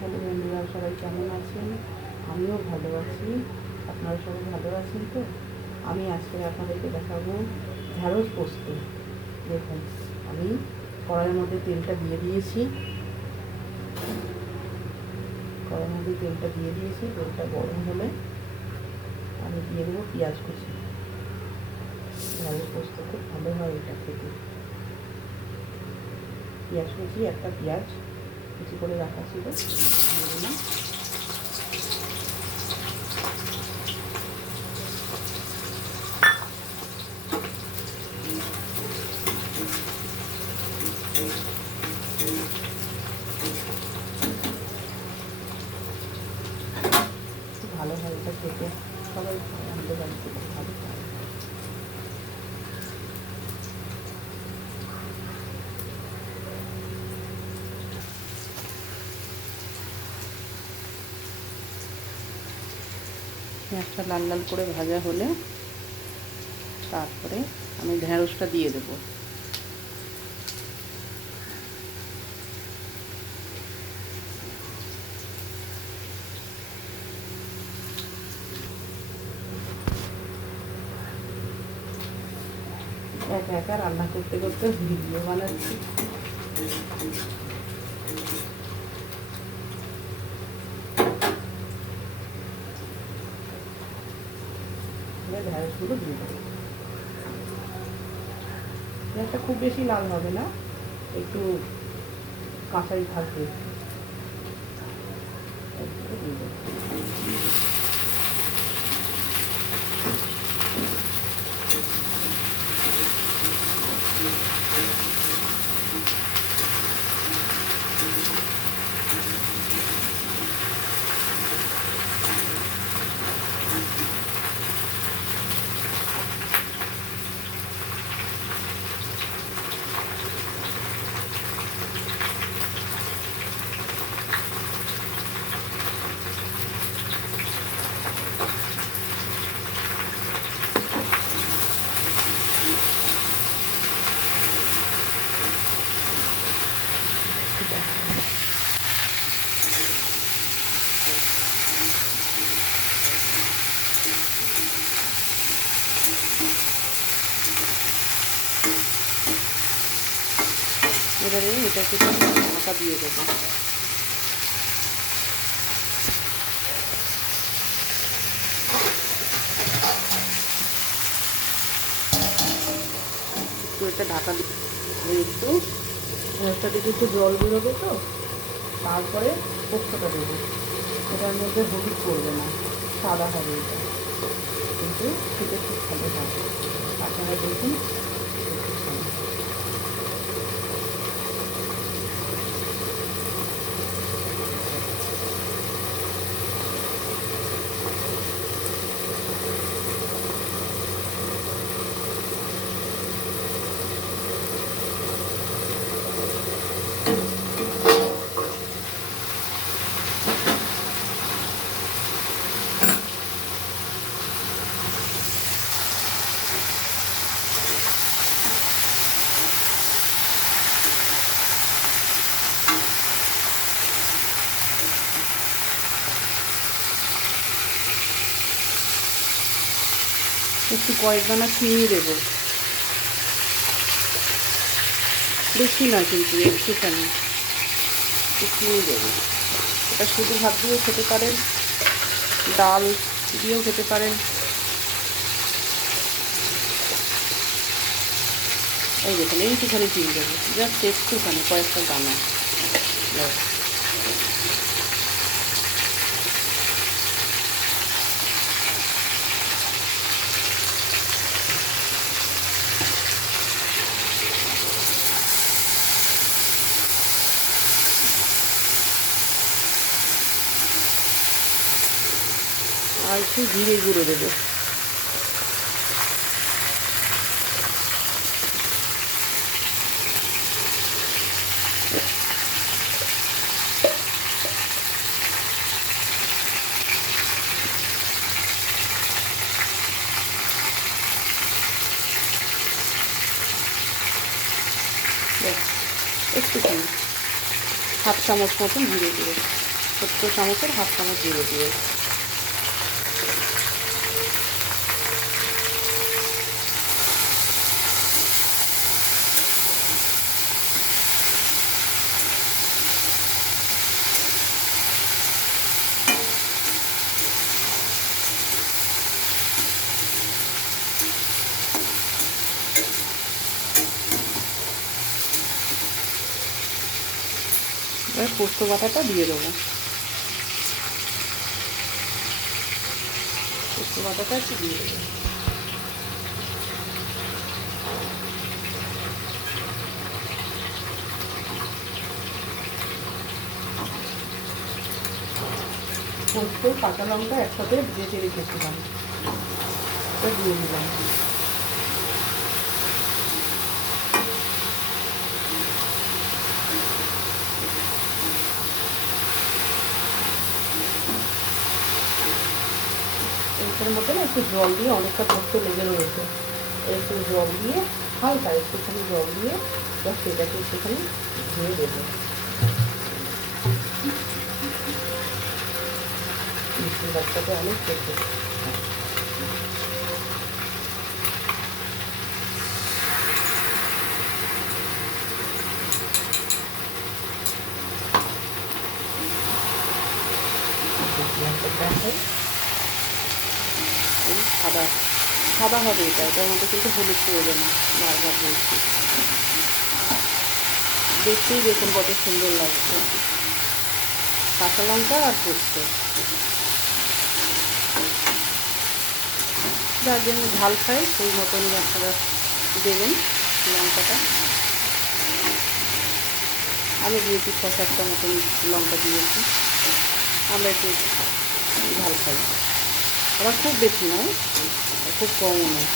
Hello বন্ধুরা, সবাই কেমন আছেন? আমিও ভালো আছি। আপনারা সবাই ভালো আছেন তো? আমি আজকে আপনাদেরকে দেখাবো ঢ্যাঁড়স পোস্ত। দেখুন, আমি কড়াইয়ের মধ্যে তেলটা দিয়ে দিয়েছি। তেলটা গরম হলে আমি দিয়ে দেবো পেঁয়াজ কুচি। ঢ্যাঁড়স পোস্ত খুব ভালো হয় এটা খেতে। পেঁয়াজ কুচি, একটা পেঁয়াজ কুচি করে রাখা ছিল, দিয়ে দিলাম। খুব ভালো হয় এটা খেতে, সবাই খায়, আমাদের বাড়িতে খুব ভালো খায়। পেঁয়াজটা লাল লাল করে ভাজা হলে তারপরে আমি ঢ্যাঁড়সটা দিয়ে দেবো। একা একা রান্না করতে করতে ভিডিও বানাচ্ছি। ঢ্যাঁড়সগুলো দিয়ে দেবো। পেঁয়াজটা খুব বেশি লাল হবে না, একটু কাঁচাই থাকবে। দিয়ে দেবো। এবারে এটাকে ঢাকা দিয়ে দেবো। একটু এটা ঢাকা দিয়ে একটু ঢ্যাঁড়সটা দিকে একটু জল বেরোবে, তো তারপরে পোস্তটা দেবো। এটার মধ্যে হলুদ করবে না, সাদা হবে এটা, কিন্তু খেতে খুব ভালো হয়। আপনারা দেখুন। একটু কয়েক দানা চিনি দেবো, বেশি না কিন্তু একটুখানি চিনি দেবো। এটা শুধু ভাত দিয়েও খেতে পারেন, ডাল দিয়েও খেতে পারেন। এই দেখুন, এইটুখানি চিনি দেবো, জাস্ট একটুখানি, কয়েকটা দানা। আর একটু জিরে গুঁড়ো দেবো। একটুখানি, হাফ চামচ মতন জিরে গুঁড়ো। ছোট্ট চামচের হাফ চামচ জিরে দিয়ে এবার পোস্ত বাটাটা দিয়ে দেবো। পোস্ত বাটাটা একটু দিয়ে দেবো। পোস্ত কাঁচা লঙ্কা একসাথে ভেজে রেখেছিলাম, ওটা দিয়ে দিলাম। এর মধ্যে না একটু জল দিয়ে, অনেকটা পোস্ত লেগে রয়েছে, একটু জল দিয়ে, হালকা একটুখানি জল দিয়ে সেটাকে একটুখানি ধুয়ে দেবো। মিষ্টির বাচ্চাকে অনেক খেতে। সাদা সাদা হবে এটা, এটার মধ্যে কিন্তু হলুদ পড়বে না, বারবার বলছি। দেখতেই দেখুন কত সুন্দর লাগছে, কাঁচা লঙ্কা আর পোস্ত। যার জন্য ঝাল খাই সেই মতনই আপনারা দেবেন লঙ্কাটা। আমি দিয়েছি 6-7টা মতন লঙ্কা দিয়েছি, আমরা একটু ঝাল খাই, আবার খুব বেশি নয়, খুব কমও নয়।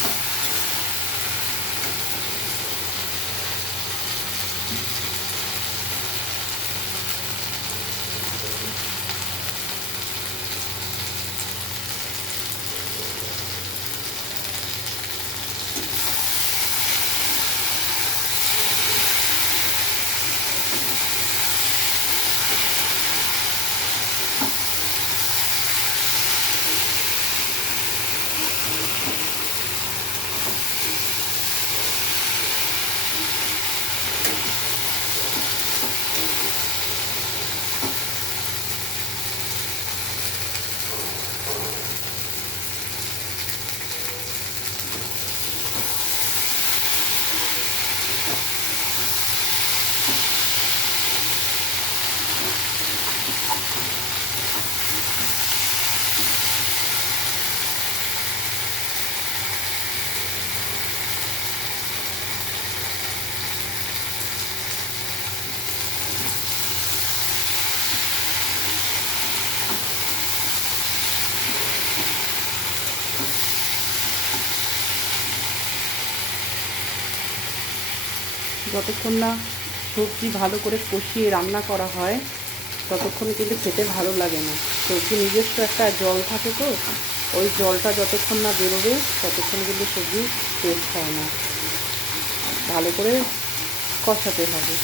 যতক্ষণ না সবজি ভালো করে কষিয়ে রান্না করা হয় ততক্ষণ কিন্তু খেতে ভালো লাগে না। সবজি নিজস্ব একটা জল থাকে, তো ওই জলটা যতক্ষণ না বেরোবে ততক্ষণ কিন্তু সবজি টেস্ট হয় না। ভালো করে কষাতে হবে।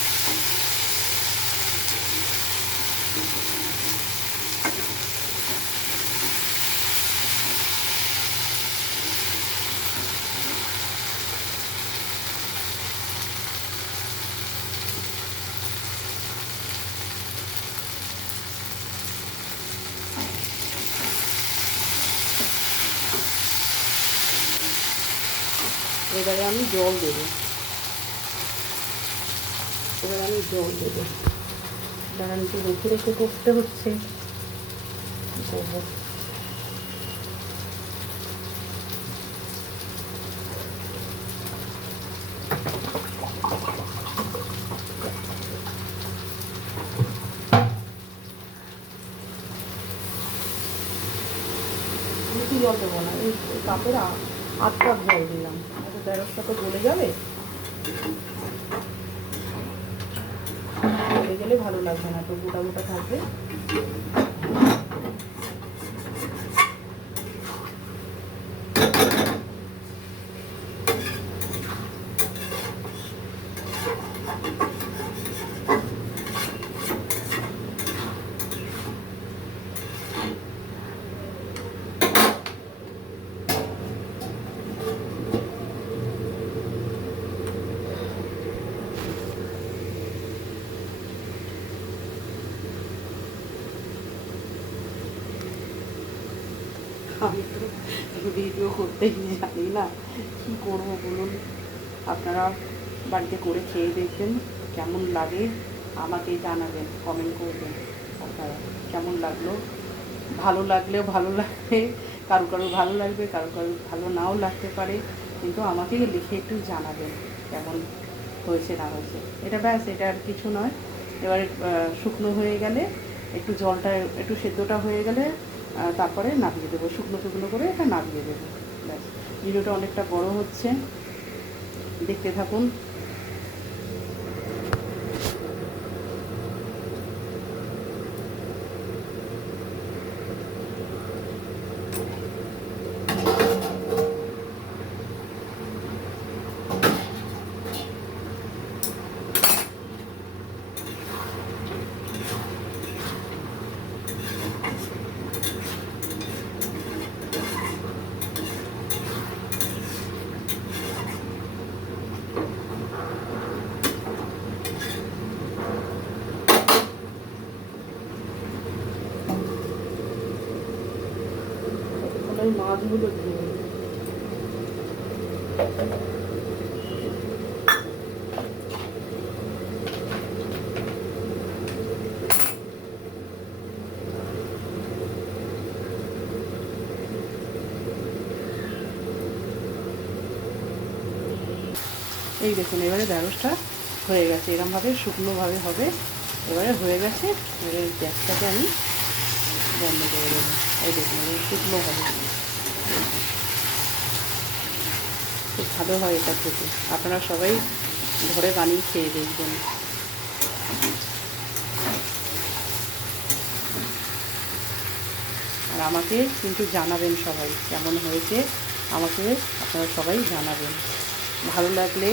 এবারে আমি জল দেবো, দাঁড়ান একটু রেখে রেখে করতে হচ্ছে, করবো। বেশি জল দেবো না, এই কাপের 8 কাপ জল দিলাম, ঢেঁড়সটা তো গলে যাবে, গলে গেলে ভালো লাগবে না, তো গোটা গোটা থাকবে। আমি তো ভিডিও করতেই জানি না, কী করবো বলুন। আপনারা বাড়িতে করে খেয়ে দেখবেন, কেমন লাগে আমাকে জানাবেন, কমেন্ট করবেন আপনারা কেমন লাগলো। ভালো লাগলেও ভালো লাগবে, কারো কারো ভালো লাগবে, কারো কারো ভালো নাও লাগতে পারে, কিন্তু আমাকে লিখে একটু জানাবেন কেমন হয়েছে না হয়েছে। এটা ব্যাস, এটা আর কিছু নয়। এবারে শুকনো হয়ে গেলে, একটু জলটা একটু সেদ্ধটা হয়ে গেলে তারপরে নামিয়ে দেবো, শুকনো শুকনো করে এটা নামিয়ে দেবো। ব্যাস, ভিডিওটা অনেকটা বড় হচ্ছে, দেখতে থাকুন। ওই মাছগুলো দিয়ে এই দেখুন, এবারে ঢ্যাঁড়সটা হয়ে গেছে, এরকমভাবে শুকনোভাবে হবে। এবারে হয়ে গেছে, এবারে গ্যাসটাকে আমি বন্ধ করে দেবো। এই দেখুন, এবারে শুকনো হবে, খুব ভালো হয় এটা খেতে। আপনারা সবাই ঘরে বানিয়ে খেয়ে দেখবেন। আর আমাকে কিন্তু জানাবেন সবাই কেমন হয়েছে, আমাকে আপনারা সবাই জানাবেন। ভালো লাগলে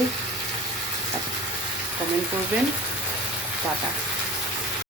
কমেন্ট করবেন। টাটা।